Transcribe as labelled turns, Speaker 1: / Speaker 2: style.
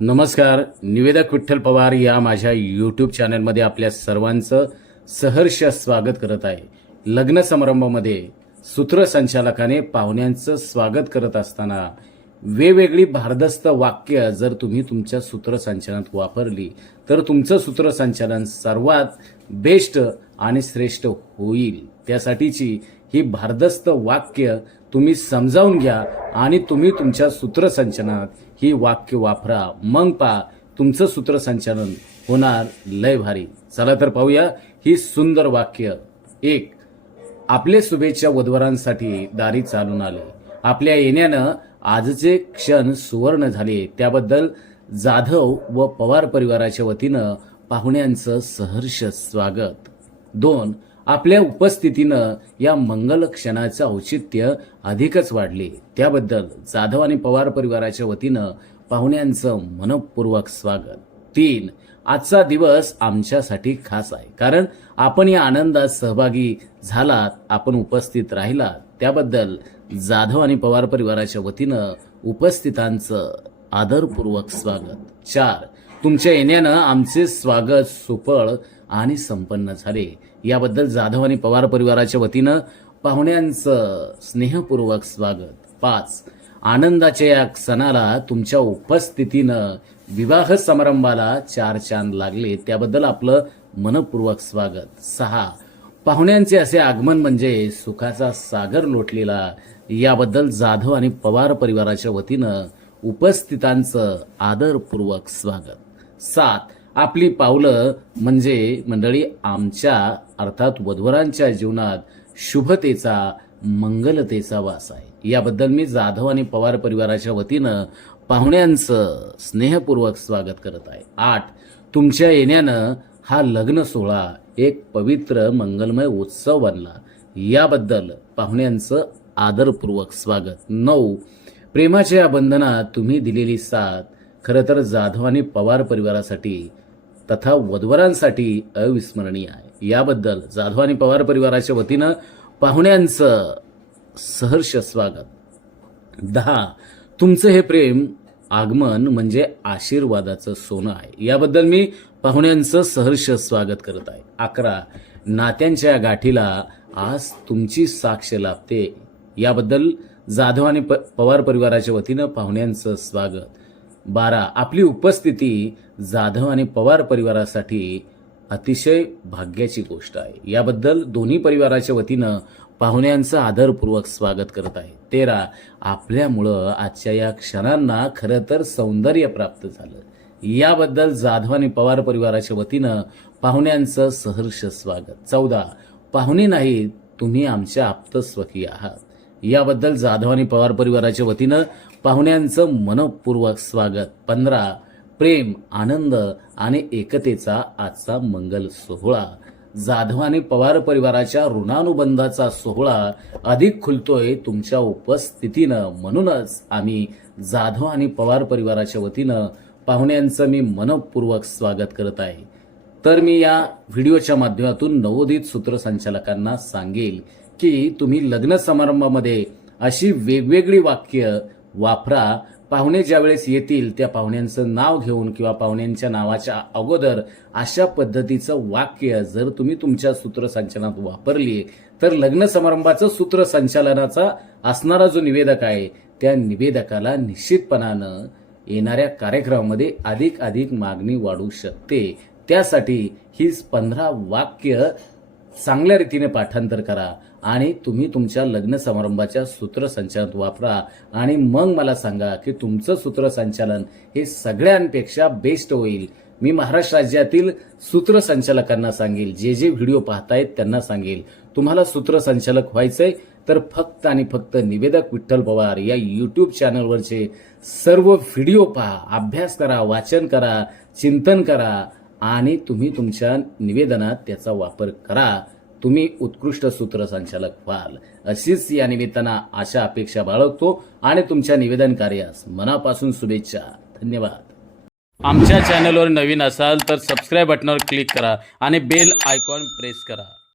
Speaker 1: नमस्कार. निवेदक विठ्ठल पवार या माझ्या यूट्यूब चॅनलमध्ये आपल्या सर्वांचं सहर्ष स्वागत करत आहे. लग्न समारंभामध्ये सूत्रसंचालकाने पाहुण्यांचं स्वागत करत असताना वेगवेगळी भारदस्त वाक्य जर तुम्ही तुमच्या सूत्रसंचालनात वापरली तर तुमचं सूत्रसंचालन सर्वात बेस्ट आणि श्रेष्ठ होईल. त्यासाठीची ही भारदस्त वाक्य तुम्ही समजावून घ्या आणि तुम्ही तुमच्या सूत्रसंचनात ही वाक्य वापरा. मग पा तुमचं सूत्रसंचालन होणार लय भारी. चला तर पाहूया ही सुंदर वाक्य. एक आपले शुभेच्छा वधवरांसाठी दारी चालून आले. आपल्या येण्यानं आजचे क्षण सुवर्ण झाले. त्याबद्दल जाधव व पवार परिवाराच्या वतीनं पाहुण्यांचं सहर्ष स्वागत. दोन आपल्या उपस्थितीनं या मंगल क्षणाचं औचित्य अधिकच वाढले. त्याबद्दल जाधव आणि पवार परिवाराच्या वतीनं पाहुण्यांचं मनपूर्वक स्वागत. तीन आजचा दिवस आमच्यासाठी खास आहे. कारण आपण या आनंदात सहभागी झालात आपण उपस्थित राहिलात. त्याबद्दल जाधव आणि पवार परिवाराच्या वतीनं उपस्थितांचं आदरपूर्वक स्वागत. चार तुमच्या येण्यानं आमचे स्वागत सुफळ आणि संपन्न झाले. याबद्दल जाधव आणि पवार परिवाराच्या वतीनं पाहुण्यांचं स्नेहपूर्वक स्वागत. पाच आनंदाच्या या सणाला तुमच्या उपस्थितीनं विवाह समारंभाला चार चांद लागले. त्याबद्दल आपलं मनपूर्वक स्वागत. सहा पाहुण्यांचे असे आगमन म्हणजे सुखाचा सागर लोटलेला. याबद्दल जाधव आणि पवार परिवाराच्या वतीनं उपस्थितांचं आदरपूर्वक स्वागत. सात आपली पावलं म्हणजे मंडळी आमच्या अर्थात वधवरांच्या जीवनात शुभतेचा मंगलतेचा वास आहे. याबद्दल मी जाधव आणि पवार परिवाराच्या वतीनं पाहुण्यांचं स्नेहपूर्वक स्वागत करत आहे. आठ तुमच्या येण्यानं हा लग्न सोहळा एक पवित्र मंगलमय उत्सव बनला. याबद्दल पाहुण्यांचं आदरपूर्वक स्वागत. नऊ प्रेमाच्या या बंधनात तुम्ही दिलेली साथ. खरं तर जाधव आणि पवार परिवारासाठी तथा वधवरांसाठी अविस्मरणीय आहे. याबद्दल जाधव आणि पवार परिवाराच्या वतीनं पाहुण्यांचं सहर्ष स्वागत. दहा तुमचं हे प्रेम आगमन म्हणजे आशीर्वादाचं सोनं आहे. याबद्दल मी पाहुण्यांचं सहर्ष स्वागत करत आहे. अकरा नात्यांच्या गाठीला आज तुमची साक्ष लाभते. याबद्दल जाधव आणि प पवार परिवाराच्या वतीनं पाहुण्यांचं स्वागत. बारा. आपली उपस्थिती जाधव आणि पवार परिवारासाठी अतिशय भाग्याची गोष्ट आहे. याबद्दल दोन्ही परिवाराच्या वतीनं पाहुण्यांचं आदरपूर्वक स्वागत करत आहे. तेरा. आपल्यामुळं आजच्या या क्षणांना खरं तर सौंदर्य प्राप्त झालं. याबद्दल जाधव आणि पवार परिवाराच्या वतीनं पाहुण्यांचं सहर्ष स्वागत. चौदा. पाहुणे नाही तुम्ही आमच्या आप्तस्वकीय आहात. याबद्दल जाधव आणि पवार परिवाराच्या वतीनं पाहुण्यांचं मनपूर्वक स्वागत. पंधरा प्रेम आनंद आणि एकतेचा आजचा मंगल सोहळा. जाधव आणि पवार परिवाराच्या ऋणानुबंधाचा सोहळा अधिक खुलतोय तुमच्या उपस्थितीनं. म्हणूनच आम्ही जाधव आणि पवार परिवाराच्या वतीनं पाहुण्यांचं मी मनपूर्वक स्वागत करत आहे. तर मी या व्हिडिओच्या माध्यमातून नवोदित सूत्रसंचालकांना सांगेल की तुम्ही लग्न समारंभामध्ये अशी वेगवेगळी वाक्य वापरा. पाहुणे ज्यावेळेस येतील त्या पाहुण्यांचं नाव घेऊन किंवा पाहुण्यांच्या नावाच्या अगोदर अशा पद्धतीचं वाक्य जर तुम्ही तुमच्या सूत्रसंचालनात वापरली तर लग्न समारंभाचं सूत्रसंचालनाचा असणारा जो निवेदक आहे त्या निवेदकाला निश्चितपणानं येणाऱ्या कार्यक्रमामध्ये अधिक अधिक मागणी वाढू शकते. त्यासाठी ही पंधरा वाक्य चांगल्या रीतीने पाठांतर करा. आणि तुम्ही तुमच्या लग्न समारंभाच्या सूत्रसंचालनात वापरा. आणि मग मला सांगा की तुमचं सूत्रसंचालन हे सगळ्यांपेक्षा बेस्ट होईल. मी महाराष्ट्र राज्यातील सूत्रसंचालकांना सांगेल. जे जे व्हिडिओ पाहतायत त्यांना सांगेल. तुम्हाला सूत्रसंचालक व्हायचंय तर फक्त आणि फक्त निवेदक विठ्ठल पवार या यूट्यूब चॅनलवरचे सर्व व्हिडिओ पहा. अभ्यास करा वाचन करा चिंतन करा आणि तुम्ही तुमच्या निवेदनात त्याचा वापर करा. तुम्ही उत्कृष्ट सूत्रसंचालक व्हाल. अशीच या निमित्तानं आशा अपेक्षा बाळगतो आणि तुमच्या निवेदन कार्यास मनापासून शुभेच्छा. धन्यवाद. आमच्या चॅनलवर नवीन असाल तर सबस्क्राईब बटनावर क्लिक करा आणि बेल आयकॉन प्रेस करा.